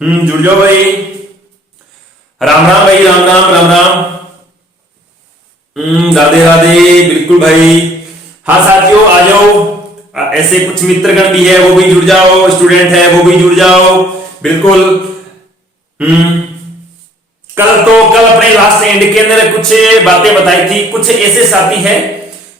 जुड़ जाओ भाई। राम राम भाई, राम राम राम राम। राधे राधे। बिल्कुल भाई। हाँ साथियों, आ जाओ। ऐसे कुछ मित्रगण भी है, वो भी जुड़ जाओ। स्टूडेंट है, वो भी जुड़ जाओ। बिल्कुल। कल अपने लास्ट एंड के अंदर कुछ बातें बताई थी। कुछ ऐसे साथी हैं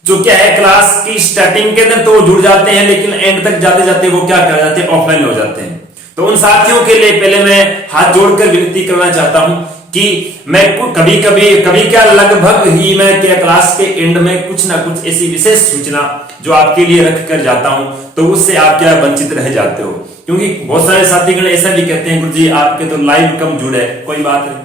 जो क्या है, क्लास की स्टार्टिंग के अंदर तो जुड़ जाते हैं, लेकिन एंड तक जाते जाते वो क्या कर जाते हैं, ऑफलाइन हो जाते हैं। तो उन साथियों के लिए पहले मैं हाथ जोड़कर विनती करना चाहता हूं कि मैं कभी क्या लगभग ही मैं क्या क्लास के एंड में कुछ ना कुछ ऐसी विशेष सूचना जो आपके लिए रख कर जाता हूं, तो उससे आप क्या वंचित रह जाते हो। क्योंकि बहुत सारे साथीगण ऐसा भी कहते हैं, गुरुजी आपके तो लाइव कम जुड़े। कोई बात नहीं,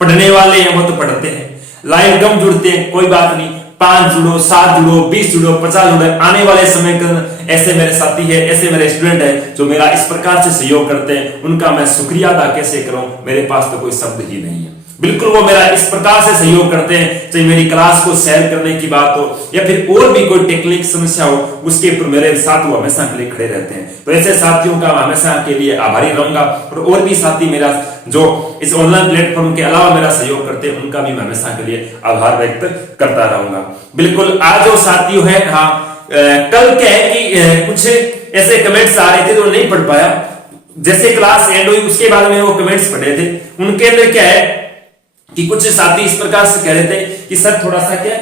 पढ़ने वाले हैं वो तो पढ़ते हैं। लाइव कम जुड़ते हैं, कोई बात नहीं। 5 जुड़ो, 7 जुड़ो, 20 जुड़ो, 50 जुड़ो। आने वाले समय का ऐसे मेरे साथी है, ऐसे मेरे स्टूडेंट है जो मेरा इस प्रकार से सहयोग करते हैं, उनका मैं शुक्रिया अदा कैसे करूं, मेरे पास तो कोई शब्द ही नहीं है। बिल्कुल वो मेरा इस प्रकार से सहयोग करते हैं, चाहे मेरी क्लास को शेयर करने की बात हो या फिर और भी कोई टेक्निक समस्या हो, उसके ऊपर मेरे साथ वो हमेशा के लिए खड़े रहते हैं। तो ऐसे साथियों का हमेशा के लिए आभारी रहूंगा। और भी साथी मेरा जो इस ऑनलाइन प्लेटफॉर्म के अलावा मेरा सहयोग करते हैं, उनका भी मैं हमेशा के लिए आभार व्यक्त करता रहूंगा। बिल्कुल। आज जो साथियों है, हाँ कल क्या है कि कुछ ऐसे कमेंट्स आ रहे थे जो नहीं पढ़ पाया। जैसे क्लास एंड हुई उसके बाद में वो कमेंट्स पढ़े थे, उनके अंदर क्या है कि कुछ साथी इस प्रकार से कह रहे थे कि सर थोड़ा सा क्या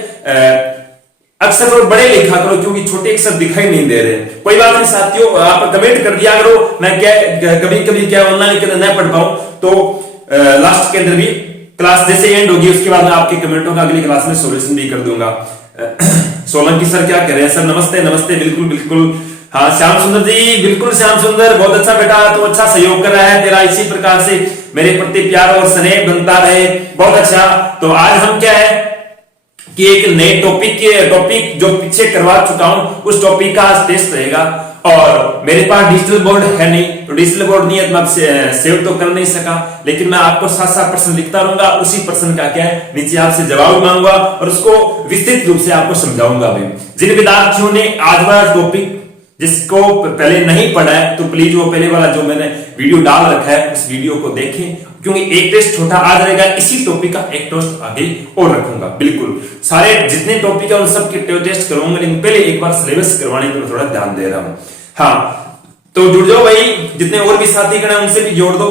अक्षर और बड़े लिखा करो, क्योंकि छोटे अक्षर दिखाई नहीं दे रहे। कोई बात नहीं साथियों, आप कमेंट कर दिया करो। मैं क्या कभी क्या ऑनलाइन के अंदर नहीं पढ़ पाऊं तो लास्ट के अंदर भी क्लास जैसे एंड होगी उसके बाद मैं आपके कमेंटों का अगली क्लास में सॉल्यूशन भी कर दूंगा। सोलंकी सर क्या कह रहे हैं? सर नमस्ते नमस्ते। बिल्कुल बिल्कुल। हाँ श्याम सुंदर जी, बिल्कुल श्याम सुंदर, बहुत अच्छा बेटा, तो अच्छा सहयोग कर रहा है तेरा। इसी प्रकार से मेरे प्रति प्यार और स्नेह बनता रहे। बहुत अच्छा। तो आज हम क्या है कि एक नए टॉपिक जो पीछे करवा चुका हूं, उस टॉपिक का आज टेस्ट रहेगा। और मेरे पास डिजिटल बोर्ड है नहीं, तो डिजिटल बोर्ड नहीं है तो मैं सेव तो कर नहीं सका, लेकिन मैं आपको 7 प्रश्न लिखता रहूंगा। उसी प्रश्न का क्या है, नीचे आपसे जवाब मांगूंगा और उसको विस्तृत रूप से आपको समझाऊंगा भी। जिन विद्यार्थियों ने आज वाला टॉपिक जिसको पहले नहीं पढ़ा है, तो प्लीज वो पहले वाला जो मैंने वीडियो डाल रखा है उस वीडियो को देखें, क्योंकि एक टेस्ट छोटा आज रहेगा, इसी टॉपिक का एक टेस्ट आगे और रखूंगा। बिल्कुल सारे जितने टॉपिक है उन सब के टेस्ट करूंगा, लेकिन पहले एक बार सिलेबस करवाने पर थोड़ा ध्यान दे रहा हूं। हाँ तो जुड़ जाओ भाई, जितने और भी साथी गण उनसे भी जोड़ दो।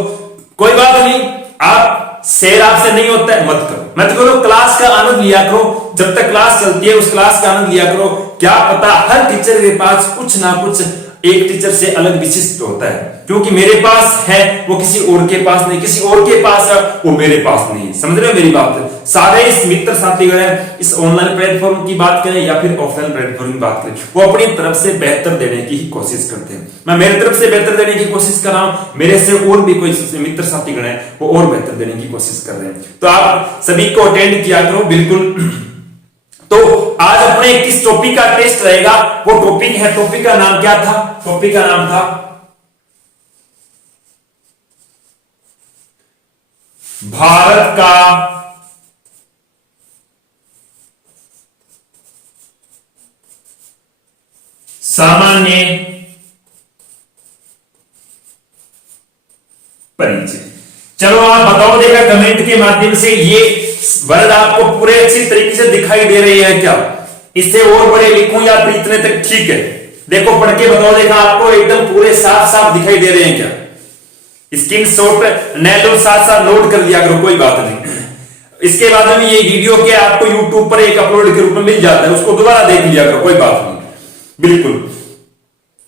कोई बात नहीं, आप शेयर आपसे नहीं होता है मत करो। क्लास का आनंद लिया करो, जब तक क्लास चलती है उस क्लास का आनंद लिया करो। क्या पता हर टीचर के पास कुछ ना कुछ एक टीचर से अलग विशिष्ट होता है, क्योंकि मेरे पास है वो किसी और के पास नहीं, किसी और के पास है वो मेरे पास नहीं। समझ रहे हो मेरी बात? सारे इस मित्र साथीगण हैं, इस ऑनलाइन प्लेटफॉर्म की बात करें या फिर ऑफलाइन प्लेटफॉर्म की बात करें, वो अपनी तरफ से बेहतर देने की ही कोशिश करते हैं। मैं मेरी तरफ से बेहतर देने की कोशिश कर रहा हूं, मेरे से और भी कोई मित्र साथीगण है वो और बेहतर देने की कोशिश कर रहे हैं। तो आप सभी को अटेंड किया करो। बिल्कुल। तो आज अपने किस टॉपिक का टेस्ट रहेगा, वो टॉपिक है, टॉपिक का नाम क्या था? टॉपिक का नाम था भारत का सामान्य परिचय। चलो आप बताओ देखा कमेंट के माध्यम से, ये वर्ड आपको पूरे अच्छी तरीके से दिखाई दे रही है क्या? इससे और बड़े लिखूं या फिर इतने तक ठीक है? देखो पढ़ के बताओ देखा, आपको एकदम पूरे साफ साफ दिखाई दे रहे हैं क्या? स्क्रीन शॉट नैलो साथ लोड कर दिया करो, कोई बात नहीं। इसके बाद में ये वीडियो के आपको यूट्यूब पर एक अपलोड के रूप में मिल जाता है, उसको दोबारा देख लिया करो, कोई बात नहीं। बिल्कुल।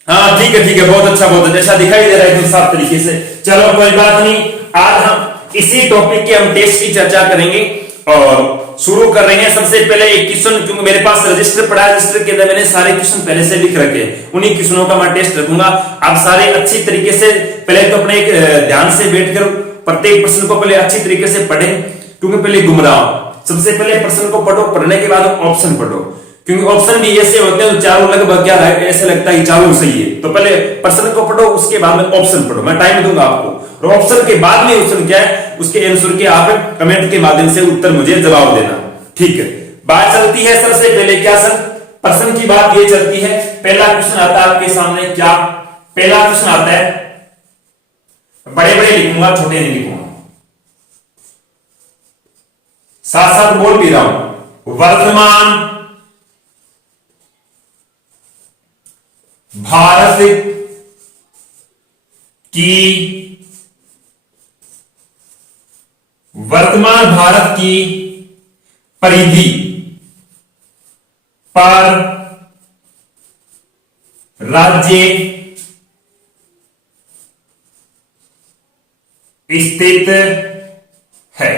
हाँ ठीक है, बहुत अच्छा, बहुत अच्छा, दिखाई दे रहा है साफ तरीके से। चलो कोई बात नहीं, आज हम इसी टॉपिक के हम टेस्ट की चर्चा करेंगे और शुरू कर रहे हैं। सबसे पहले एक क्वेश्चन, क्योंकि मेरे पास रजिस्टर पड़ा है, रजिस्टर के अंदर मैंने सारे क्वेश्चन पहले से लिख रखे हैं, उन्हीं क्वेश्चनों का मैं टेस्ट रखूंगा। आप सारे अच्छी तरीके से पहले तो अपने ध्यान से बैठकर प्रत्येक प्रश्न को पहले अच्छी तरीके से पढ़ें, क्योंकि पहले गुमराह। सबसे पहले प्रश्न को पढ़ो, पढ़ने के बाद ऑप्शन पढ़ो, क्योंकि ऑप्शन भी ऐसे होते हैं तो चारों लगभग क्या ऐसे लगता है कि चारों सही है। तो पहले प्रश्न को पढ़ो, उसके बाद में ऑप्शन पढ़ो। मैं टाइम दूंगा आपको, और ऑप्शन के बाद में ऑप्शन क्या है उसके आंसर के आप कमेंट के माध्यम से उत्तर मुझे जवाब देना। ठीक है, बात चलती है सबसे पहले क्या सर, प्रश्न की बात ये चलती है। पहला क्वेश्चन आता है आपके सामने, क्या पहला क्वेश्चन आता है बड़े बड़े लिखूंगा, छोटे नहीं लिखूंगा। साथ साथ बोल भी रहा हूं। वर्तमान भारत की, वर्तमान भारत की परिधि पर राज्य स्थित है।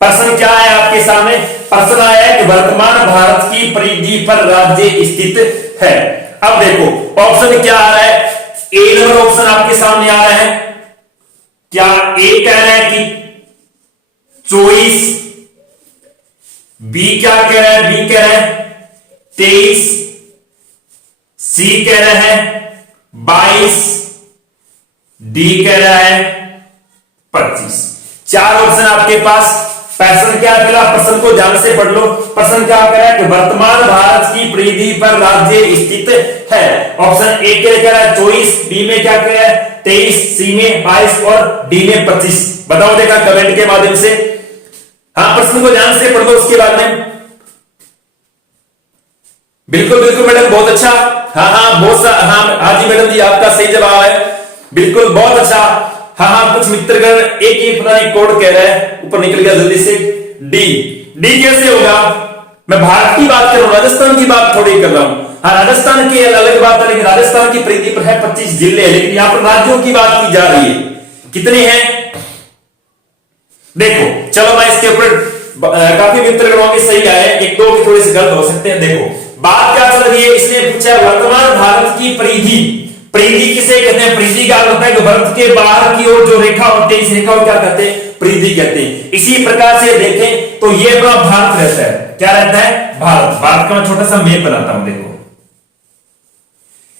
प्रश्न क्या है आपके सामने? प्रश्न आया है कि वर्तमान भारत की परिधि पर राज्य स्थित है। अब देखो ऑप्शन क्या आ रहा है। ए नंबर ऑप्शन आपके सामने आ रहा है। क्या ए कह रहा है कि 24, बी क्या कह रहा है? बी कह रहा है 23, सी कह रहा है 22, डी कह रहा है 25। चार ऑप्शन आपके पास। प्रश्न क्या है? पहला प्रश्न को ध्यान से पढ़ लो। प्रश्न क्या कह रहा है कि वर्तमान भारत की परिधि पर राज्य स्थित है। ऑप्शन ए कह रहा है 24, बी में क्या कह रहा है 23, सी में 22 और डी में 25। बताओ देखा कमेंट के माध्यम से। हाँ, प्रश्न को ध्यान से पढ़ लो उसके बाद में। बिल्कुल बिल्कुल मैडम, बहुत अच्छा। हाँ बहुत हाँ जी मैडम जी, आपका सही जवाब है। बिल्कुल बहुत अच्छा। हाँ कुछ मित्रगण एक ही पता नहीं कोड कह रहा है, ऊपर निकल गया जल्दी से। डी, डी कैसे होगा? मैं भारत की बात कर रहा हूं, राजस्थान की बात थोड़ी कर रहा हूं। हाँ राजस्थान की अलग बात है, लेकिन राजस्थान की परिधि पर है 25 जिले, लेकिन यहां पर राज्यों की बात की जा रही है। कितने हैं देखो। चलो मैं इसके ऊपर काफी मित्रगणों के सही आए, एक दो के थोड़े से गलत हो सकते हैं। देखो बात क्या चल रही है, इसने पूछा वर्तमान भारत की परिधि। परिधि किसे कहते हैं? परिधि का होता है कि भारत के बाहर की ओर जो रेखा होती है, इस रेखा को क्या कहते हैं? परिधि कहते हैं। इसी प्रकार से देखें तो ये अपना भारत रहता है। क्या रहता है? भारत। भारत का मैं छोटा सा मैप बनाता हूं। देखो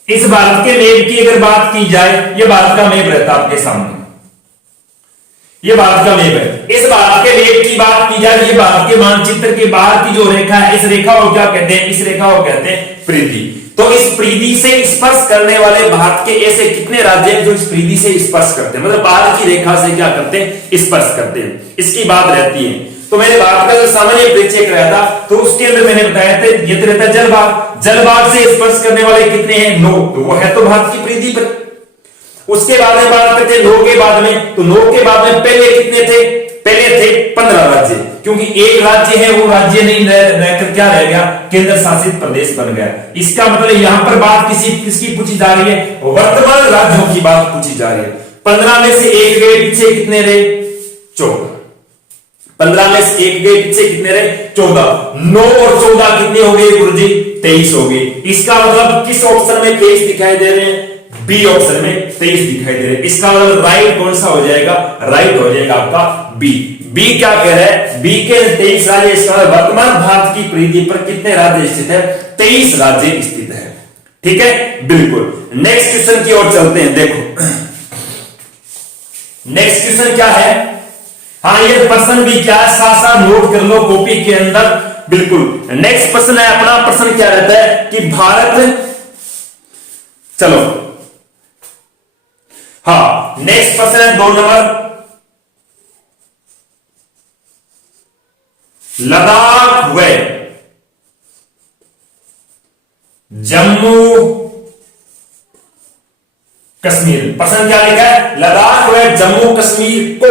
इस भारत के मैप की अगर बात की जाए, ये भारत का मैप रहता है आपके सामने, ये भारत का मैप है। इस भारत के मैप की बात की जाए, ये भारत के मानचित्र के बाहर की जो रेखा है, इस रेखा को क्या कहते हैं? इस रेखा को कहते हैं परिधि। तो इस परिधि से स्पर्श करने वाले भारत के ऐसे कितने राज्य हैं जो इस परिधि से स्पर्श करते हैं, मतलब बाहर की रेखा से क्या करते हैं? स्पर्श करते हैं। इसकी बात रहती है। तो मैंने भारत का जो सामान्य परिचय कराया था, तो उसके अंदर मैंने बताया था ये तो रहता है जलभाग। जलभाग से स्पर्श करने वाले कितने हैं? 9। तो वो है तो भारत की परिधि पर। उसके बाद में बात करते हैं 9 के बाद में, तो 9 के बाद में पहले कितने थे? पहले थे 15 राज्य, क्योंकि एक राज्य है वो राज्य नहीं रहकर क्या रह गया? केंद्र शासित प्रदेश बन गया। इसका मतलब यहां पर बात किसकी पूछी जा रही है? वर्तमान राज्यों की बात पूछी जा रही है। 15 में से एक गए, पीछे कितने रहे? 14। 15 में से एक गए, पीछे कितने रहे? 14। 9 और 14 कितने हो गए गुरुजी? 23 हो गए। इसका मतलब किस ऑप्शन में 23 दिखाई दे रहे हैं? बी ऑप्शन में 23 दिखाई दे रहे हैं। इसका मतलब राइट कौन सा हो जाएगा? राइट हो जाएगा आपका बी। बी क्या कह रहा है? बी के 23 राज्य। इसका वर्तमान भारत की परिधि पर कितने राज्य स्थित है? 23 राज्य स्थित है। ठीक है, बिल्कुल। नेक्स्ट क्वेश्चन की ओर चलते हैं। देखो नेक्स्ट क्वेश्चन क्या है? हाँ ये प्रश्न भी क्या है, साथ साथ नोट कर लो कॉपी के अंदर। बिल्कुल नेक्स्ट प्रश्न है अपना। प्रश्न क्या रहता है कि भारत, चलो हाँ नेक्स्ट प्रश्न है 2 नंबर। लद्दाख व जम्मू कश्मीर। प्रश्न क्या लिखा है? लद्दाख व जम्मू कश्मीर को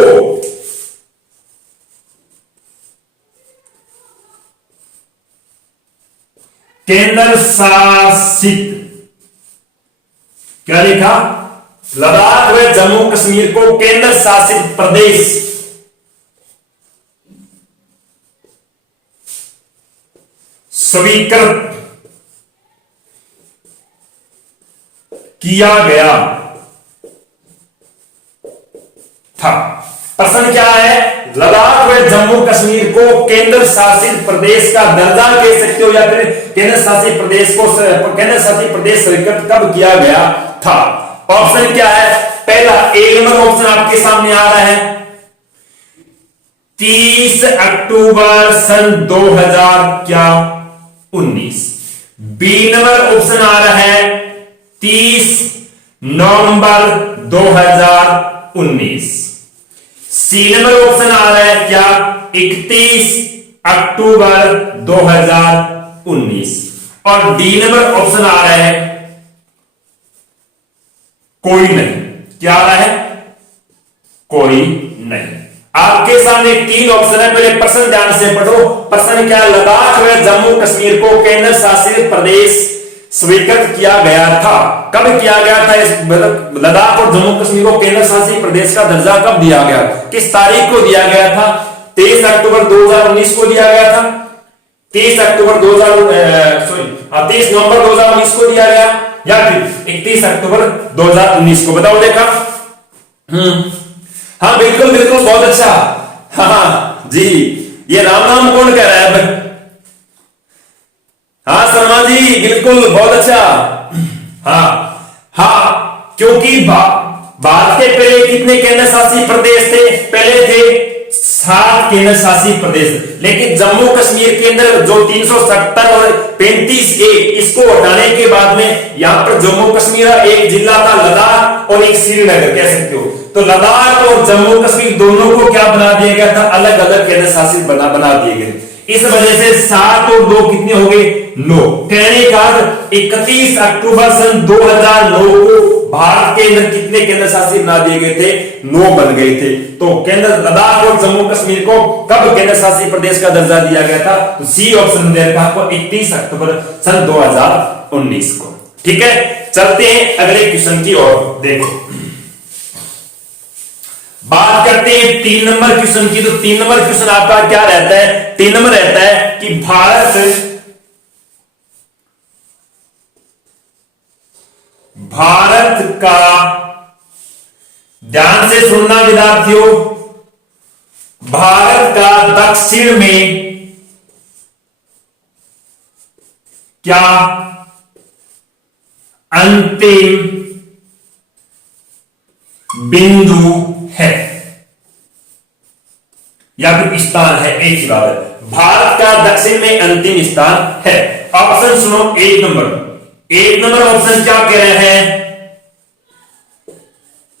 केंद्र शासित, क्या लिखा? लद्दाख व जम्मू कश्मीर को केंद्र शासित प्रदेश स्वीकृत किया गया था। प्रश्न क्या है? लद्दाख व जम्मू कश्मीर को केंद्र शासित प्रदेश का दर्जा कह सकते हो, या फिर केंद्र शासित प्रदेश को केंद्र शासित प्रदेश स्वीकृत कब किया गया था? ऑप्शन क्या है? पहला ए नंबर ऑप्शन आपके सामने आ रहा है 30 अक्टूबर सन 2019। बी नंबर ऑप्शन आ रहा है 30 नवंबर 2019। सी नंबर ऑप्शन आ रहा है क्या 31 अक्टूबर 2019। और डी नंबर ऑप्शन आ रहा है कोई नहीं। क्या आ रहा है? कोई नहीं। आपके सामने तीन ऑप्शन है, पहले प्रश्न ध्यान से पढ़ो। प्रश्न क्या? लद्दाख व जम्मू कश्मीर को केंद्र शासित प्रदेश स्वीकृत किया गया था। कब किया गया था? इस लद्दाख और जम्मू कश्मीर को केंद्र शासित प्रदेश का दर्जा कब दिया गया? किस तारीख को दिया गया था? 23 अक्टूबर 2019 को दिया गया था। 30 अक्टूबर 30 नवंबर 2019 को दिया गया, या फिर 31 अक्टूबर 2019 को? बताओ देखा। हाँ बिल्कुल बिल्कुल, बहुत अच्छा। हाँ जी, ये राम नाम कौन कह रहा है अब? हाँ शर्मा जी, बिल्कुल बहुत अच्छा। हाँ, क्योंकि भारत के पहले कितने केंद्र शासित प्रदेश थे? पहले थे 7 केंद्र शासित प्रदेश, लेकिन जम्मू कश्मीर के अंदर जो 370 और 35A इसको हटाने के बाद में यहां पर जम्मू कश्मीर एक जिला था लद्दाख और एक श्रीनगर, कह सकते हो। तो लद्दाख और जम्मू कश्मीर दोनों को क्या बना दिया गया था? अलग अलग केंद्र शासित बना दिए गए। इस वजह से 7 और 2 कितने हो गए? 9। कहने का 31 अक्टूबर सन 2009 को भारत के अंदर कितने केंद्र शासित बना दिए गए थे? 9 बन गए थे। तो केंद्र लद्दाख और जम्मू कश्मीर को कब केंद्र शासित प्रदेश का दर्जा दिया गया था? तो सी ऑप्शन दे रखा आपको 31 अक्टूबर सन 2019 को। ठीक है, चलते हैं अगले क्वेश्चन की ओर। देखो, बात करते हैं 3 नंबर क्वेश्चन की। तो 3 नंबर क्वेश्चन आपका क्या रहता है? 3 नंबर रहता है कि भारत का, ध्यान से सुनना विद्यार्थियों, भारत का दक्षिण में क्या अंतिम बिंदु है या फिर स्थान है? एक ही बात है। भारत का दक्षिण में अंतिम स्थान है। ऑप्शन सुनो। 1 नंबर ऑप्शन क्या कह रहे हैं?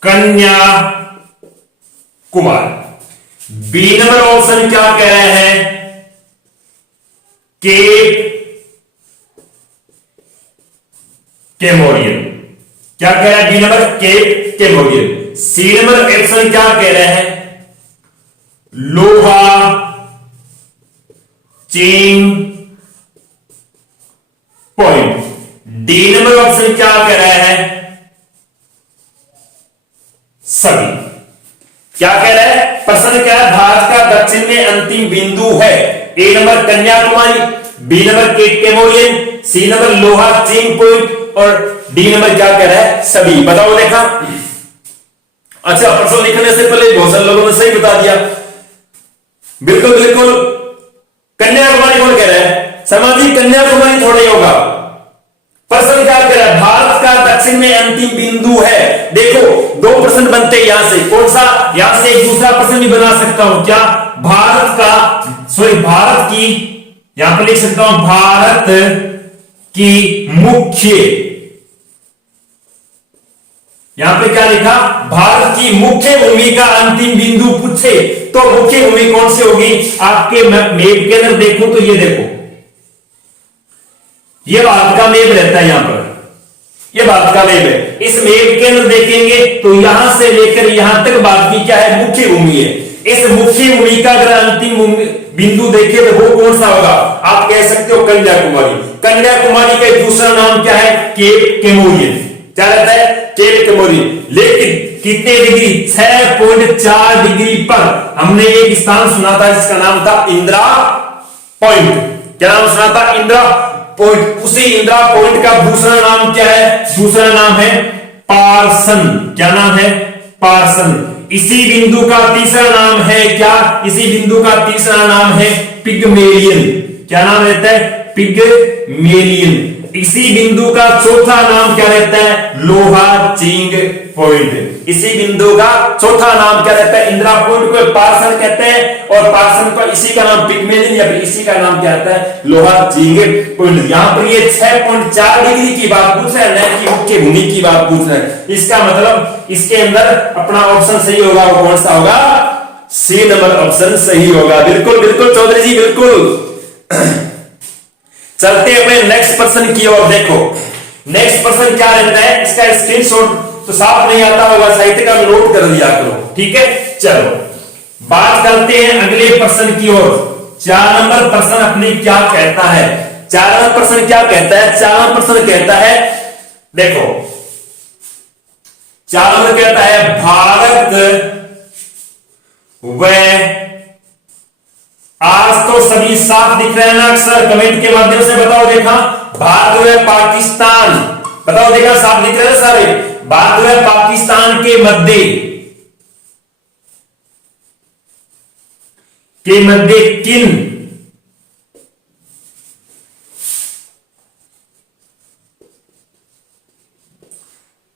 कन्याकुमारी। बी नंबर ऑप्शन क्या कह रहे हैं? Cape Comorin. क्या कह रहा है? B number cape Comorin. C number option क्या कह रहे हैं? Lohachang point. D number option क्या कह रहा है? सभी। क्या कह रहा है? प्रश्न क्या है? भारत का दक्षिण में अंतिम बिंदु है। A number Kanyakumari, B number cape Comorin, C number Lohachang point और डी नंबर क्या कह रहा है? सभी। बताओ देखा। अच्छा, प्रश्न लिखने से पहले बहुत सारे लोगों ने सही बता दिया। बिल्कुल बिल्कुल, कन्याकुमारी कौन कह रहा है? समाजी कन्याकुमारी थोड़ा ही होगा। प्रश्न क्या कह रहा है? भारत का दक्षिण में अंतिम बिंदु है। देखो, 2 प्रश्न बनते हैं यहां से। कौन सा? यहां से एक दूसरा प्रश्न भी बना सकता हूं। क्या? भारत की, यहां पर लिख सकता हूं भारत की मुख्य, यहां पे क्या लिखा? भारत की मुख्य भूमि का अंतिम बिंदु पूछे तो मुख्य भूमि कौन सी होगी? आपके मैप के अंदर देखो तो ये देखो, ये भारत का मैप रहता है। यहां पर ये भारत का मैप है। इस मैप के अंदर देखेंगे तो यहां से लेकर यहां तक भारत की क्या है? मुख्य भूमि है। इस मुख्य भूमि का अगर अंतिम बिंदु देखें तो वो कौन सा होगा? आप कह सकते हो कन्याकुमारी। कन्याकुमारी का दूसरा नाम क्या है? Cap Comorin. क्या रहता है? केप कैमोरियन। लेकिन कितने डिग्री? 6.4 डिग्री पर हमने एक स्थान सुना था जिसका नाम था इंदिरा पॉइंट। क्या नाम सुना था? इंदिरा पॉइंट। उसी इंदिरा पॉइंट का दूसरा नाम क्या है? दूसरा नाम है पार्सन। क्या नाम है? पार्सन। इसी बिंदु का तीसरा नाम है क्या? इसी बिंदु का तीसरा नाम है पिग्मेलियन। क्या नाम रहता है? पिग्मेलियन। इसी बिंदु का चौथा नाम क्या रहता है? लोहाचींग पॉइंट। इसी बिंदु का चौथा नाम क्या रहता है? इंदिरा पॉइंट को पार्सन कहते हैं, और पार्सन को इसी का नाम पिग्मेलियन या फिर इसी का नाम क्या रहता है? लोहाचींग पॉइंट। यहां पर ये 6.4 डिग्री की बात पूछ रहा है, न कि मुख्य भूमि की बात पूछ रहा है। इसका मतलब इसके अंदर अपना ऑप्शन सही होगा, वो कौन सा होगा? सी नंबर ऑप्शन सही होगा। बिल्कुल बिल्कुल चौधरी जी, बिल्कुल। चलते अपने नेक्स्ट पर्सन की ओर। देखो नेक्स्ट पर्सन क्या रहता है, इसका स्क्रीनशॉट तो साफ नहीं आता होगा, साहित्य का नोट कर लिया करो, ठीक है। चलो बात करते हैं अगले पर्सन की ओर। 4 नंबर पर्सन अपनी क्या कहता है? 4 नंबर पर्सन क्या कहता है? 4 नंबर पर्सन कहता है, देखो 4 नंबर कहता है, भारत व आज तो सभी साफ दिख रहे हैं ना अक्सर, कमेंट के माध्यम से बताओ देखा। भारत व पाकिस्तान, बताओ देखा, साफ दिख रहे हैं सारे। भारत व पाकिस्तान के मध्य किन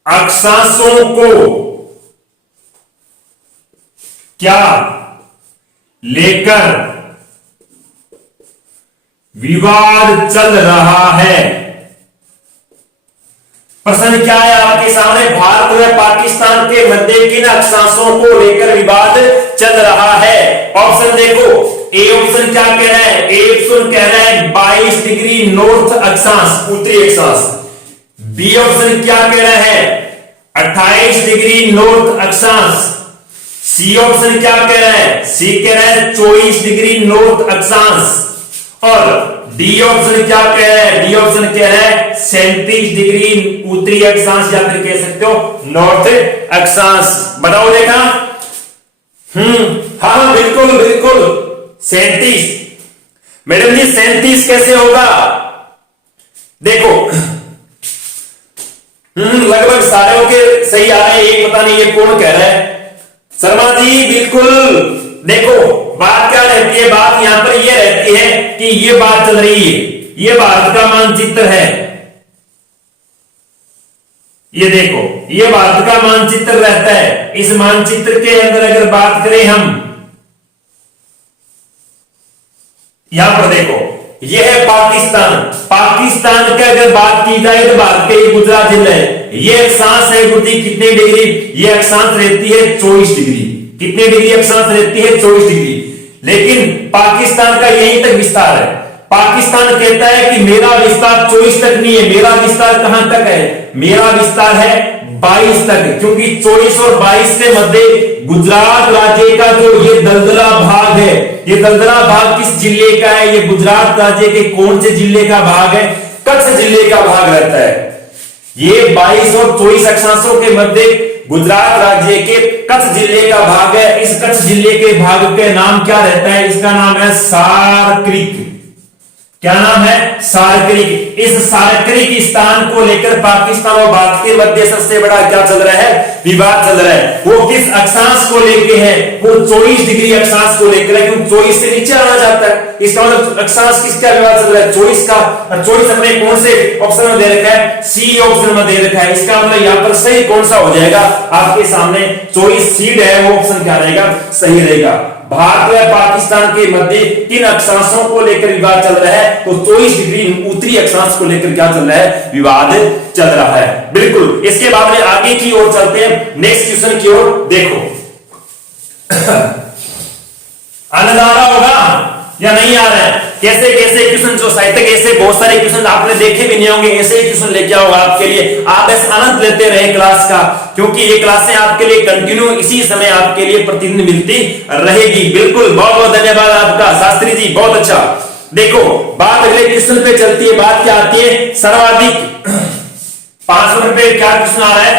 अक्षांशों को क्या लेकर विवाद चल रहा है? प्रश्न क्या है आपके सामने? भारत व पाकिस्तान के मध्य किन अक्षांशों को लेकर विवाद चल रहा है? ऑप्शन देखो, ए ऑप्शन क्या कह रहा है? ए ऑप्शन कह रहा है 22 डिग्री नॉर्थ अक्षांश, उत्तरी अक्षांश। बी ऑप्शन क्या कह रहा है? 28 डिग्री नॉर्थ अक्षांश। सी ऑप्शन क्या कह रहा है? सी कह रहा है 24 डिग्री नॉर्थ अक्षांश। और डी ऑप्शन क्या कह रहा है? डी ऑप्शन कह रहा है 37 डिग्री उत्तरी अक्षांश, या फिर कह सकते हो नॉर्थ अक्षांश। बताओ देखा। हाँ बिल्कुल बिल्कुल 37। मैडम जी 37 कैसे होगा? देखो लगभग सारे के सही आ रहे हैं, एक पता नहीं ये कौन कह रहा है। शर्मा जी बिल्कुल। देखो बात क्या रहती है? बात यहां पर ये रहती है कि ये बात चल रही है, ये भारत का मानचित्र है, ये देखो ये भारत का मानचित्र रहता है। इस मानचित्र के अंदर अगर बात करें हम, यहां पर देखो ये है पाकिस्तान। पाकिस्तान की अगर बात की जाए तो भारत के गुजरात जिला है। ये अक्षांश है गुरुजी कितने डिग्री? ये अक्षांश रहती है 24 डिग्री। कितने डिग्री अक्षांश रहती है? 24 डिग्री। लेकिन पाकिस्तान का यहीं तक विस्तार है। पाकिस्तान कहता है कि मेरा विस्तार 24 तक नहीं है, मेरा विस्तार कहां तक है? मेरा विस्तार है 22 तक, क्योंकि 24 और 22 के मध्य गुजरात राज्य का जो ये दलदला भाग है, ये दलदला भाग किस जिले का है? ये गुजरात राज्य के कौन से जिले का भाग है? कच्छ जिले का भाग रहता है। ये 22 और 24 अक्षांशों के मध्य गुजरात राज्य के कच्छ जिले का भाग है। इस कच्छ जिले के भाग के नाम क्या रहता है? इसका नाम है सारक्रिक। क्या नाम है? सारक्रिक। इस सारक्रिक स्थान को लेकर पाकिस्तान और भारत के मध्य सबसे बड़ा क्या चल रहा है? विवाद चल रहा है। वो किस अक्षांश को लेकर है? वो 24 डिग्री अक्षांश को लेकर है, क्योंकि 24 से नीचे आना जाता है। इसका मतलब अक्षांश किसका विवाद चल रहा है? 24 का। और 24 हमने कौन से ऑप्शन में दे रखा है? सी ऑप्शन में दे रखा है। इसका मतलब यहां पर सही कौन सा हो जाएगा? आपके सामने 24 सीड है, वो ऑप्शन क्या रहेगा? सही रहेगा। भारत व पाकिस्तान के मध्य किन अक्षांशों को लेकर विवाद चल रहा है? तो 24 डिग्री उत्तरी अक्षांश को लेकर क्या चल रहा है? विवाद चल रहा है। बिल्कुल। इसके बाद में आगे की ओर चलते हैं, नेक्स्ट क्वेश्चन की ओर। देखो आनंद आ रहा होगा या नहीं आ रहा है? कैसे कैसे क्वेश्चन, जो साहित्य के ऐसे बहुत सारे क्वेश्चन आपने देखे भी नहीं होंगे, ऐसे ही क्वेश्चन लेके आओगे आपके लिए। आप ऐसे आनंद लेते रहे क्लास का, क्योंकि ये क्लासें आपके लिए कंटिन्यू इसी समय आपके लिए प्रतिदिन मिलती रहेगी। बिल्कुल, बहुत बहुत धन्यवाद आपका शास्त्री जी, बहुत अच्छा। देखो बात अगले क्वेश्चन पे चलती है। बात क्या आती है? सर्वाधिक 5 नंबर पे क्या क्वेश्चन आ रहा है?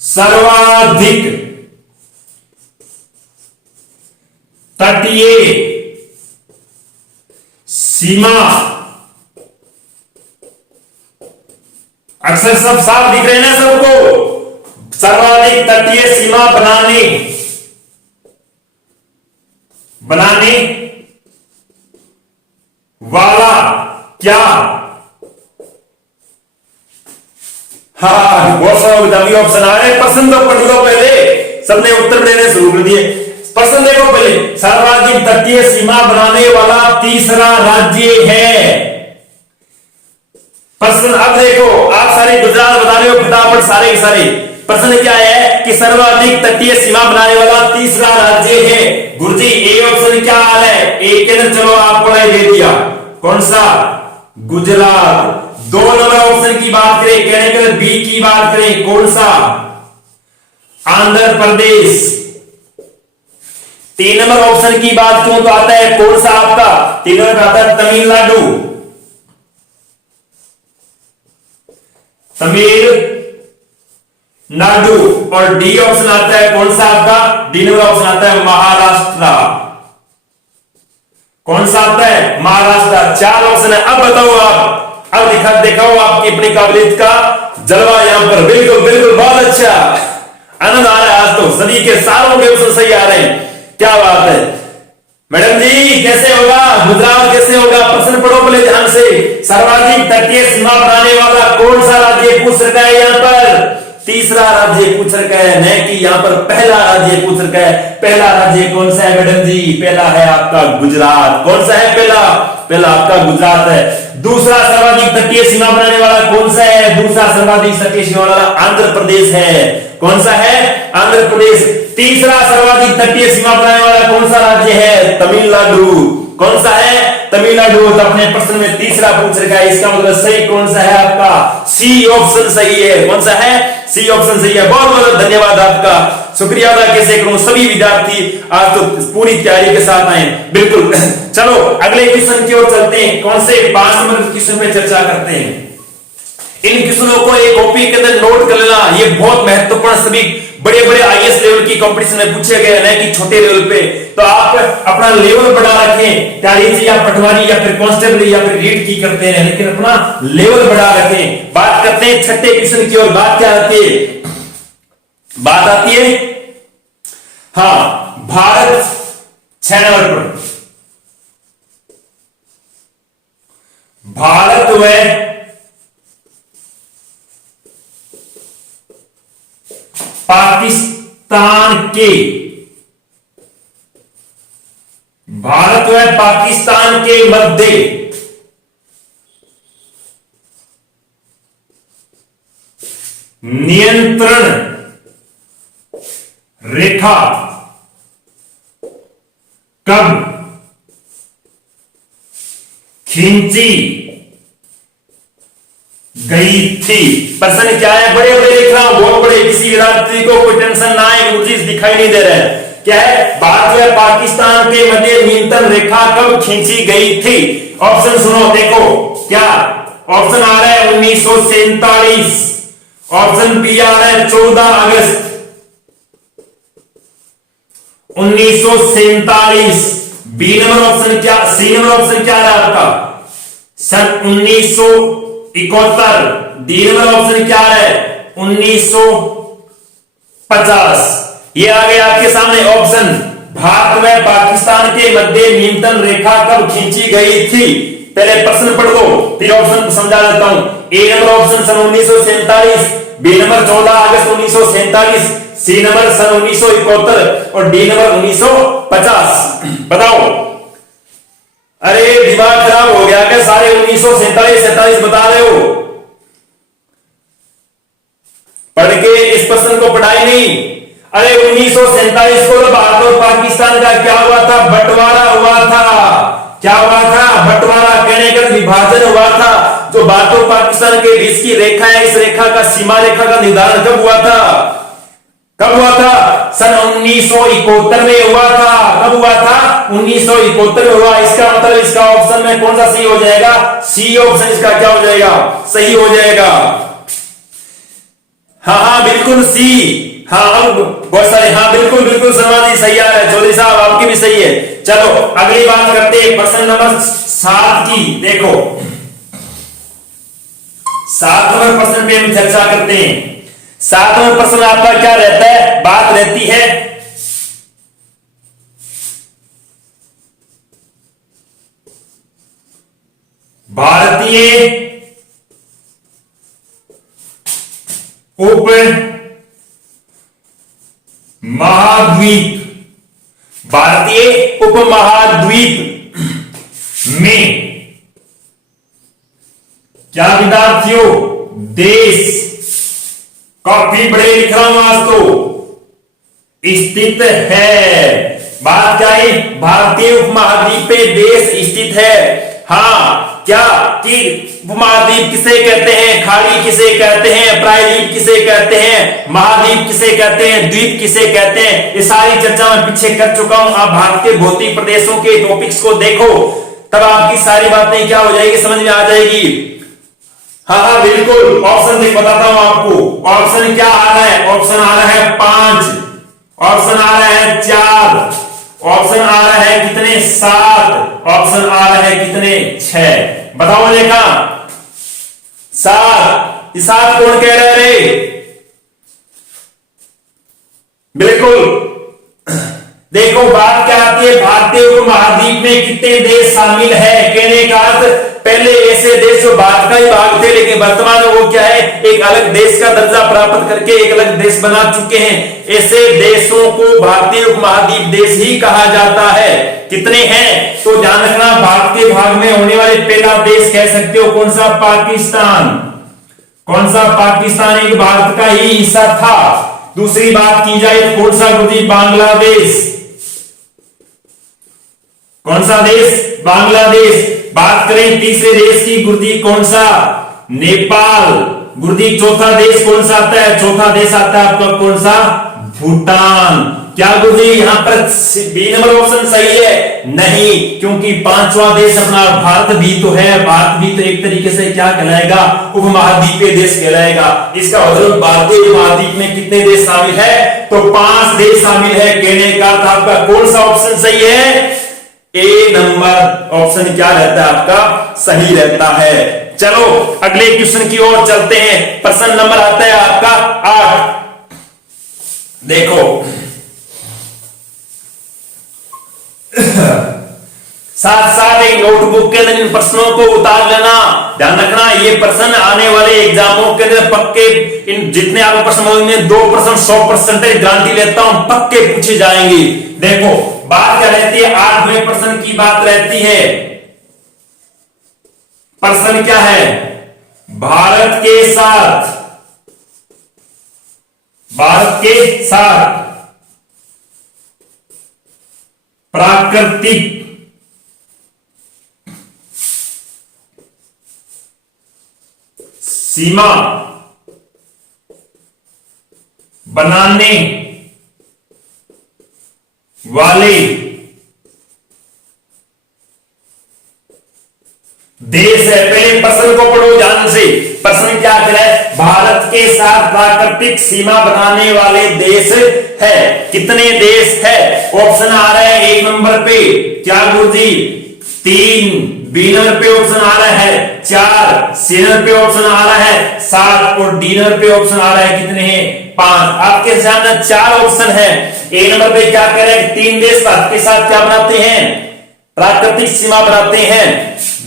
सर्वाधिक तटीय सीमा, अक्सर सब साफ दिख रहे हैं ना सबको? सर्वाधिक तटीय सीमा बनाने वाला क्या, हाँ बहुत सारा विधावी ऑप्शन आ रहे हैं। प्रश्न तो पढ़ लो पहले, सबने उत्तर देने शुरू कर दिए। प्रश्न देखो पहले, सर्वाधिक तटीय सीमा बनाने वाला तीसरा राज्य है। प्रश्न अब देखो, आप सारे गुजरात बता रहे हो फटाफट सारे के सारे। प्रश्न क्या है कि सर्वाधिक तटीय सीमा बनाने वाला तीसरा राज्य है। गुरुजी ए ऑप्शन क्या आ रहा है, ए के अंदर चलो आपको दे दिया, कौन सा, गुजरात। 2 नंबर ऑप्शन की बात करें, कहने के बी की बात करें, कौन सा, आंध्र प्रदेश। 3 नंबर ऑप्शन की बात क्यों तो आता है कौन सा आपका, 3 नंबर आता है तमिलनाडु, तमिलनाडु। और डी ऑप्शन आता है कौन सा आपका, डी नंबर ऑप्शन आता है महाराष्ट्र। कौन सा आता है, महाराष्ट्र। 4 ऑप्शन है। अब बताओ आप, अब दिखाओ आपकी अपनी काबिलियत का जलवा यहां पर। बिल्कुल बिल्कुल, बहुत अच्छा, आनंद आ रहा है आज तो, सभी के सारों के उत्तर सही आ रहे हैं, क्या बात है। मैडम जी कैसे होगा, गुजरात कैसे होगा, प्रश्न पढ़ो पहले ध्यान से। सर्वाधिक तटीय सीमा बनाने वाला कौन सा राज्य पूछ रखा है यहां पर, तीसरा राज्य पूछ रखा है, न कि यहां पर पहला राज्य पूछ रखा है। पहला राज्य कौन सा है मैडम जी, पहला है आपका गुजरात। कौन सा है पहला आपका गुजरात है। दूसरा सर्वाधिक तटीय सीमा बनाने वाला कौन सा है, दूसरा सर्वाधिक तटीय सीमा वाला आंध्र प्रदेश है। कौन सा है, आंध्र प्रदेश। तीसरा सर्वाधिक तटीय सीमा बनाने वाला कौन सा राज्य है, तमिलनाडु। कौन सा है, तमिलनाडु। तो अपने प्रश्न में तीसरा पूछ रखा है, इसका मतलब सही कौन सा है आपका, सी ऑप्शन सही है। कौन सा है, सी ऑप्शन सही है। बहुत बहुत धन्यवाद आपका, शुक्रिया अदा कैसे करूं। सभी विद्यार्थी आज तो पूरी तैयारी के साथ आए, बिल्कुल। चलो अगले क्वेश्चन की ओर चलते हैं। कौन से 5 नंबर क्वेश्चन पे चर्चा करते हैं। इन क्वेश्चनों को एक कॉपी के अंदर नोट कर लेना, ये बहुत महत्वपूर्ण, सभी बड़े बड़े आईएएस लेवल की कंपटीशन में पूछे गए हैं कि छोटे लेवल पे। तो आप अपना लेवल बढ़ा रखें, चाहे या पटवारी या फिर कांस्टेबल या फिर रीड की करते हैं, लेकिन अपना लेवल बढ़ा रखें। बात करते हैं छठे क्वेश्चन की और। बात क्या आती है, बात आती है हाँ भारत 6 नंबर पर, भारत व पाकिस्तान के, भारत व पाकिस्तान के मध्य नियंत्रण रेखा कब खींची गई थी। प्रश्न क्या है, बड़े बड़े लिख रहा हूं, बहुत बड़े, किसी विद्यार्थी को कोई टेंशन ना आए, मुझे दिखाई नहीं दे रहा है। क्या है, भारत व पाकिस्तान के मध्य नियंत्रण रेखा कब खींची गई थी। ऑप्शन सुनो, देखो क्या ऑप्शन आ रहा है 1947, ऑप्शन बी आ रहा है 14 अगस्त 1947, बी नंबर ऑप्शन क्या, सी नंबर ऑप्शन क्या है आपका सन 1971, डी नंबर ऑप्शन क्या है 1950। ये आ गया आपके सामने ऑप्शन। भारत व पाकिस्तान के मध्य नियंत्रण रेखा कब खींची गई थी। पहले प्रश्न पढ़ दो, फिर ऑप्शन समझा देता हूं। ए नंबर ऑप्शन सन 1947, बी नंबर 14 अगस्त 1947, सी नंबर सन 1971 और डी नंबर 1950। बताओ, अरे दिमाग खराब हो गया क्या, सारे 1947 बता रहे हो, पढ़ के इस प्रश्न को पढ़ाई नहीं। अरे 1947 को भारत और पाकिस्तान का क्या हुआ था, बंटवारा हुआ था। क्या हुआ था, बंटवारा, कहने का विभाजन हुआ था। जो भारत और पाकिस्तान के बीच की रेखा है, इस रेखा का, सीमा रेखा का निर्धारण कब हुआ था, कब हुआ था, सन 1971 में हुआ था। कब हुआ था, 1971 में हुआ। इसका मतलब इसका ऑप्शन में कौन सा सही हो जाएगा, सी ऑप्शन इसका क्या हो जाएगा, सही हो जाएगा। हाँ बिल्कुल सी, हाँ बहुत सारे, हाँ बिल्कुल बिल्कुल समाधि सही आ रहा है। चौधरी साहब आपकी भी सही है। चलो अगली बात करते हैं प्रश्न नंबर 7 की। देखो 7 नंबर प्रश्न पे हम चर्चा करते हैं। 7 नंबर प्रश्न आपका क्या रहता है, बात रहती है भारतीय उप महाद्वीप, भारतीय उपमहाद्वीप में क्या विद्यार्थियों देश, काफी बड़े लिख रहा हूं आज तो, स्थित है। बात क्या है, भारतीय उपमहाद्वीप पे देश स्थित है। हाँ, क्या कि उपमहाद्वीप किसे कहते हैं, खाड़ी किसे कहते हैं, प्रायद्वीप किसे कहते हैं, महाद्वीप किसे कहते हैं, द्वीप किसे कहते हैं, ये सारी चर्चा मैं पीछे कर चुका हूं। आप भारत के भौतिक प्रदेशों के टॉपिक्स को देखो, तब आपकी सारी बातें क्या हो जाएगी, समझ में आ जाएगी। हाँ बिल्कुल, ऑप्शन देख बताता हूं आपको। ऑप्शन क्या आ रहा है, ऑप्शन आ रहा है 5, ऑप्शन आ रहा है 4, ऑप्शन आ रहा है कितने 7, ऑप्शन आ रहा है कितने 6। बताओ देखा 7, 7 कौन कह रहे रे, बिल्कुल। देखो बात क्या आती है, भारतीय उपमहाद्वीप में कितने देश शामिल है, कहने का अर्थ पहले ऐसे देश जो भारत का ही भाग थे, लेकिन वर्तमान में वो क्या है, एक अलग देश का दर्जा प्राप्त करके एक अलग देश बना चुके हैं। ऐसे देशों को भारतीय उपमहाद्वीप देश ही कहा जाता है। कितने हैं तो ध्यान रखना, भारत के भाग में होने वाले पहला देश कह सकते हो कौन सा, पाकिस्तान। कौन सा, पाकिस्तान एक भारत का ही हिस्सा था। दूसरी बात की जाए कौन सा गुरुजी, बांग्लादेश। कौन सा देश, बांग्लादेश। बात करें तीसरे देश की गुरुजी, कौन सा, नेपाल। गुरुजी चौथा देश कौन सा आता है, चौथा देश आता है आपका कौन सा, भूटान। क्या गुरुजी यहां पर बी नंबर ऑप्शन सही है, नहीं, क्योंकि पांचवा देश अपना भारत भी तो है। भारत भी तो एक तरीके से क्या कहलाएगा, उपमहाद्वीपीय देश कहलाएगा। इसका मतलब भारतीय उपमहाद्वीप में कितने देश शामिल है, तो 5 देश शामिल है। कहने का अर्थ आपका कौन सा ऑप्शन सही है, ए नंबर ऑप्शन क्या रहता है आपका, सही रहता है। चलो अगले क्वेश्चन की ओर चलते हैं। प्रश्न नंबर आता है आपका 8। देखो साथ साथ एक नोटबुक के अंदर इन प्रश्नों को उतार लेना। ध्यान रखना ये प्रश्न आने वाले एग्जामों के अंदर पक्के, इन जितने आपको प्रश्न होंगे 2% 100% गारंटी लेता हूं पक्के पूछे जाएंगे। देखो बात क्या रहती है, 8वें प्रश्न की बात रहती है। प्रश्न क्या है, भारत के साथ प्राकृतिक सीमा बनाने वाले देश है। पहले प्रश्न को पढ़ो ध्यान से। प्रश्न क्या कह रहा है, भारत के साथ प्राकृतिक सीमा बनाने वाले देश है। कितने देश है, ऑप्शन आ रहा है 1 नंबर पे क्या गुरुजी, 3, बी नंबर पे ऑप्शन आ रहा है 4, सी नंबर पे ऑप्शन आ रहा है 7 और डी नंबर पे ऑप्शन आ रहा है कितने हैं, 5। आपके सामने 4 ऑप्शन है। ए नंबर पे क्या कह रहे हैं, 3 देश भारत के साथ क्या बनाते हैं, प्राकृतिक सीमा बनाते हैं।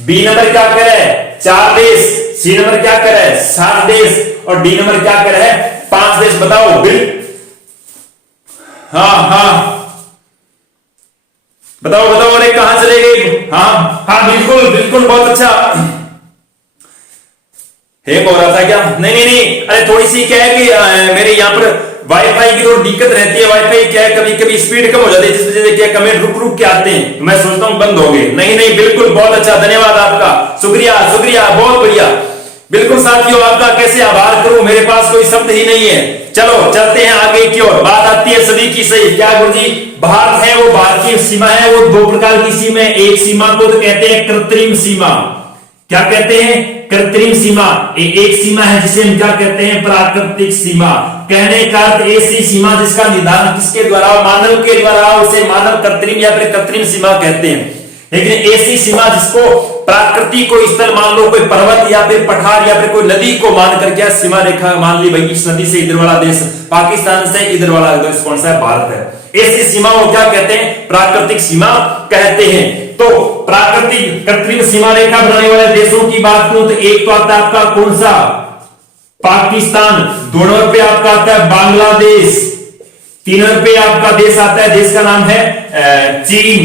बी नंबर क्या कह रहा है, 4 देश। सी नंबर क्या कह रहा है, 7 देश। और डी नंबर क्या कह रहा है, 5 देश। बताओ बिल, हाँ बताओ अरे कहां चले गए। हाँ बिल्कुल बहुत अच्छा। हैंग हो रहा था क्या, नहीं अरे थोड़ी सी क्या है कि मेरे यहाँ पर वाईफाई की थोड़ी दिक्कत रहती है। वाईफाई क्या है कभी स्पीड कम हो जाती है, जिस वजह से क्या कमेंट रुक के आते हैं। मैं सोचता हूं बंद हो गए। नहीं बिल्कुल बहुत अच्छा, धन्यवाद आपका, शुक्रिया बहुत बढ़िया। बिल्कुल साथियों आपका कैसे आभार करूं, मेरे पास कोई शब्द ही नहीं है। चलो चलते हैं आगे की ओर। बात आती है सदी की सही, क्या गुरुजी, भारत है वो भारतीय सीमा है, वो 2 प्रकार की सीमा है। एक सीमा को तो कहते हैं कृत्रिम सीमा। क्या कहते हैं, कृत्रिम सीमा। एक सीमा है जिसे हम क्या कहते हैं, प्राकृतिक सीमा। कहने का अर्थ ऐसी सीमा जिसका निर्धारण किसके द्वारा, मानव के द्वारा, उसे मानव कृत्रिम या फिर कृत्रिम सीमा कहते हैं। लेकिन ऐसी सीमा जिसको प्रकृति को स्थल मान लो, कोई पर्वत या फिर पठार या फिर कोई नदी को मान कर क्या सीमा रेखा मान ली, भाई इस नदी से इधर वाला देश पाकिस्तान से इधर वाला देश कौन सा है, भारत है। ऐसी सीमा को क्या कहते हैं, प्राकृतिक सीमा कहते हैं। तो प्राकृतिक कृत्रिम सीमा रेखा बनाने वाले देशों की बात करूं तो एक तो आता है आपका कौन सा, पाकिस्तान। 2 नंबर पे आपका आता है बांग्लादेश। 3 नंबर पे आपका देश आता है, देश का नाम है चीन।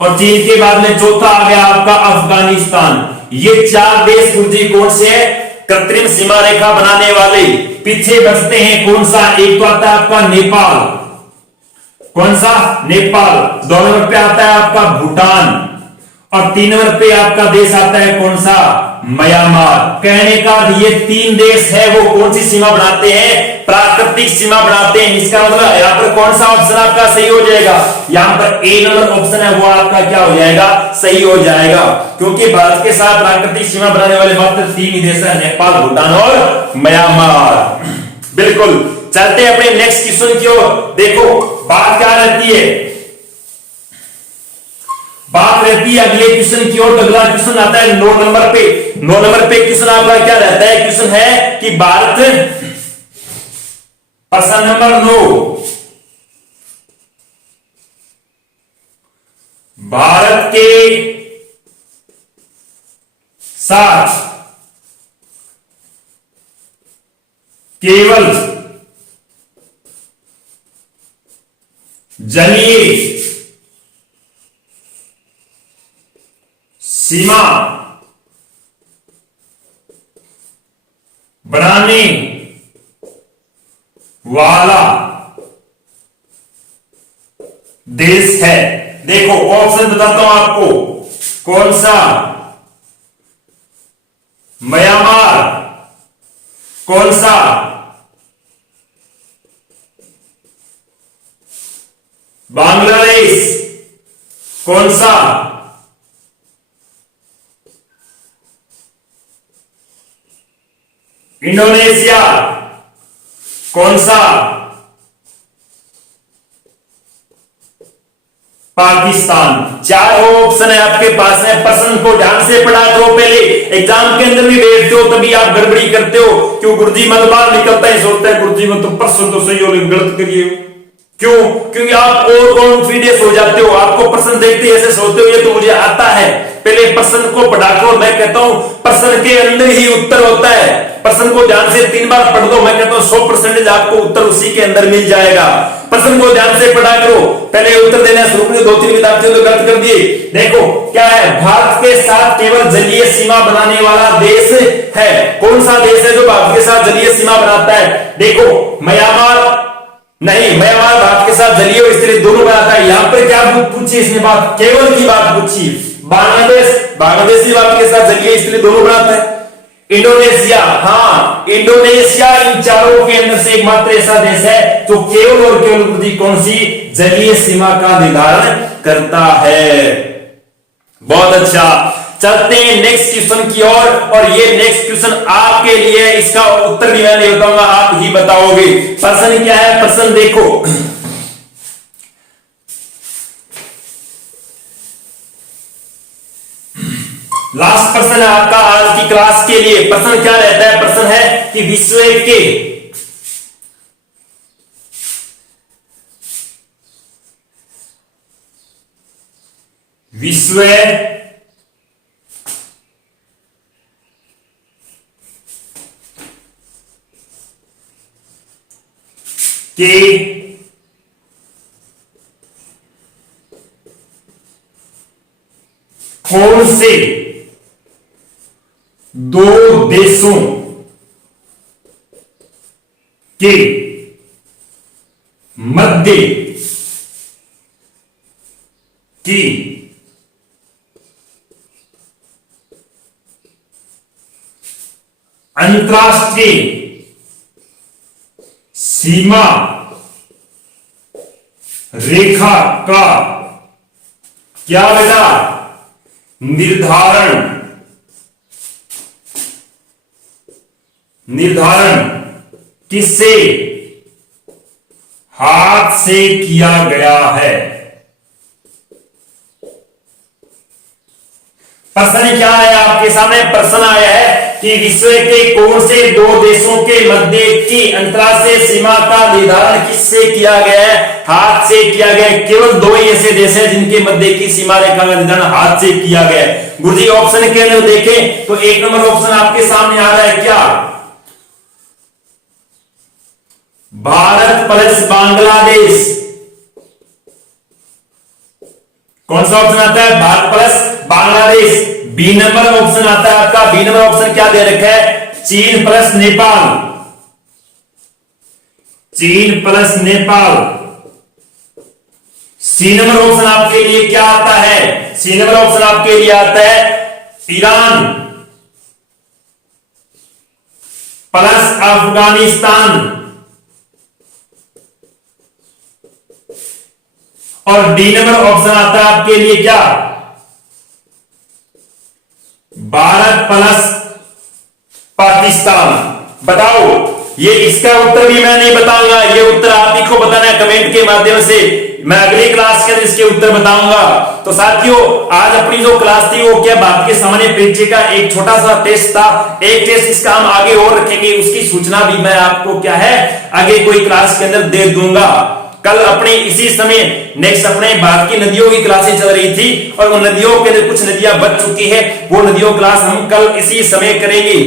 और चीन के बाद में चौथा आ गया आपका अफगानिस्तान। ये 4 देश गुरुजी कौन से है, कृत्रिम सीमा रेखा बनाने वाले। पीछे बचते हैं कौन सा, एक तो आता है आपका नेपाल। कौन सा, नेपाल। 2 नंबर पे आता है आपका भूटान और 3 नंबर पे आपका देश आता है कौन सा, म्यांमार। कहने का ये 3 देश है वो कौन सी सीमा बनाते हैं, प्राकृतिक सीमा बनाते हैं। इसका मतलब यहां पर कौन सा ऑप्शन आपका सही हो जाएगा, यहां पर ए नंबर ऑप्शन है वो आपका क्या हो जाएगा, सही हो जाएगा। क्योंकि भारत के साथ प्राकृतिक सीमा बनाने वाले मात्र 3 ही देश है, नेपाल, भूटान और म्यांमार। बिल्कुल, चलते हैं अपने नेक्स्ट क्वेश्चन की ओर। देखो बात क्या रहती है, बात रहती है अगले क्वेश्चन की ओर। अगला क्वेश्चन आता है 9 नंबर पे। 9 नंबर पे क्वेश्चन आपका क्या रहता है, क्वेश्चन है कि भारत, प्रश्न नंबर 9, भारत के साथ केवल जलीय सीमा बनाने वाला देश है। देखो ऑप्शन बताता हूं आपको, कौन सा, म्यांमार, कौन सा, बांग्लादेश, कौन सा, इंडोनेशिया, कौन सा, पाकिस्तान। 4 ऑप्शन है आपके पास है। प्रश्न को ध्यान से पढ़ा करो, पहले एग्जाम के अंदर भी बैठते हो तभी आप गड़बड़ी करते हो। क्यों गुरुजी मन बाहर निकलता है, सोचता है गुरुजी में तो प्रश्न तो सही हो लेकिन गलत करिए। क्यों, क्योंकि आप और कॉन्फिडेंस हो जाते हो, आपको प्रश्न देखते ऐसे सोचते हो ये तो मुझे आता है। पहले प्रश्न को पढ़ा करो, मैं कहता हूं प्रश्न के अंदर ही उत्तर होता है। प्रश्न को ध्यान से 3 बार पढ़ दो, मैं कहता हूं 100% आपको उत्तर उसी के अंदर मिल जाएगा। प्रश्न को ध्यान से पढ़ा करो, पहले उत्तर देना शुरू करो। 2-3 विद्यार्थियों तो गलत कर दिए। देखो क्या है, भारत के साथ केवल जलीय सीमा बनाने वाला देश है। कौन सा देश है जो भारत के साथ जलीय सीमा बनाता है, देखो म्यांमार नहीं, म्यांमार भारत के साथ जलीय और स्थलीय दोनों बनाता है। यहां पर क्या पूछी इसने बात, केवल की बात पूछी। बांग्लादेश, बांग्लादेश भी भारत के साथ जलीय स्थलीय दोनों बनाता है। इंडोनेशिया, हाँ इंडोनेशिया इन चारों के अंदर से एकमात्र ऐसा देश है जो केवल और केवल कौन सी जलीय सीमा का निर्धारण करता है। बहुत अच्छा, चलते हैं नेक्स्ट क्वेश्चन की ओर। और ये नेक्स्ट क्वेश्चन आपके लिए, इसका उत्तर भी मैं नहीं बताऊंगा, आप ही बताओगे। प्रश्न क्या है, प्रश्न देखो, लास्ट प्रश्न है आपका आज की क्लास के लिए। प्रश्न क्या रहता है, प्रश्न है कि विश्व के कौन से 2 देशों के मध्य की अंतरराष्ट्रीय सीमा रेखा का क्या बेटा निर्धारण किससे, हाथ से किया गया है। प्रश्न क्या है आपके सामने, प्रश्न आया है कि विश्व के कौन से दो देशों के मध्य की अंतर्राष्ट्रीय सीमा का निर्धारण किससे किया गया है? हाथ से किया गया है। केवल दो ही ऐसे देश हैं जिनके मध्य की सीमा रेखा का निर्धारण हाथ से किया गया है। गुरुजी ऑप्शन के अंदर देखें तो एक नंबर ऑप्शन आपके सामने आ रहा है क्या? भारत प्लस बांग्लादेश। कौन सा ऑप्शन आता है? Bharat plus Bangladesh. B number option आता है आपका, बी नंबर ऑप्शन क्या दे रखा है? चीन प्लस नेपाल। चीन plus Nepal. C number option आपके लिए क्या आता है? सी नंबर ऑप्शन आपके लिए आता है ईरान प्लस अफगानिस्तान। और डी नंबर ऑप्शन आता है आपके लिए क्या? भारत प्लस पाकिस्तान। बताओ, ये इसका उत्तर भी मैं नहीं बताऊंगा, ये उत्तर आप ही को बताना है कमेंट के माध्यम से। मैं अगली क्लास के अंदर इसके उत्तर बताऊंगा। तो साथियों, आज अपनी जो क्लास थी वो क्या भारत के सामान्य परिचय का एक छोटा सा टेस्ट था। एक टेस्ट इसका हम आगे और रखेंगे, उसकी सूचना भी मैं आपको क्या है आगे कोई क्लास के अंदर दे दूंगा। कल अपने इसी समय नेक्स्ट अपने भारत की नदियों की क्लासें चल रही थी और उन नदियों के अंदर कुछ नदियां बच चुकी है, वो नदियों क्लास हम कल इसी समय करेंगे।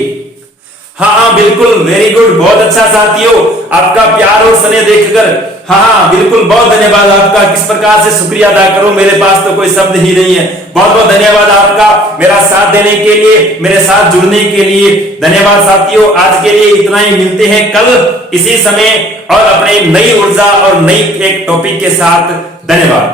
हाँ बिल्कुल, वेरी गुड, बहुत अच्छा साथियों, आपका प्यार और स्नेह देखकर हाँ बिल्कुल, बहुत धन्यवाद आपका। किस प्रकार से शुक्रिया अदा करूं, मेरे पास तो कोई शब्द ही नहीं है। बहुत बहुत धन्यवाद आपका मेरा साथ देने के लिए, मेरे साथ जुड़ने के लिए। धन्यवाद साथियों, आज के लिए इतना ही। मिलते हैं कल इसी समय और अपने नई ऊर्जा और नई एक टॉपिक के साथ। धन्यवाद।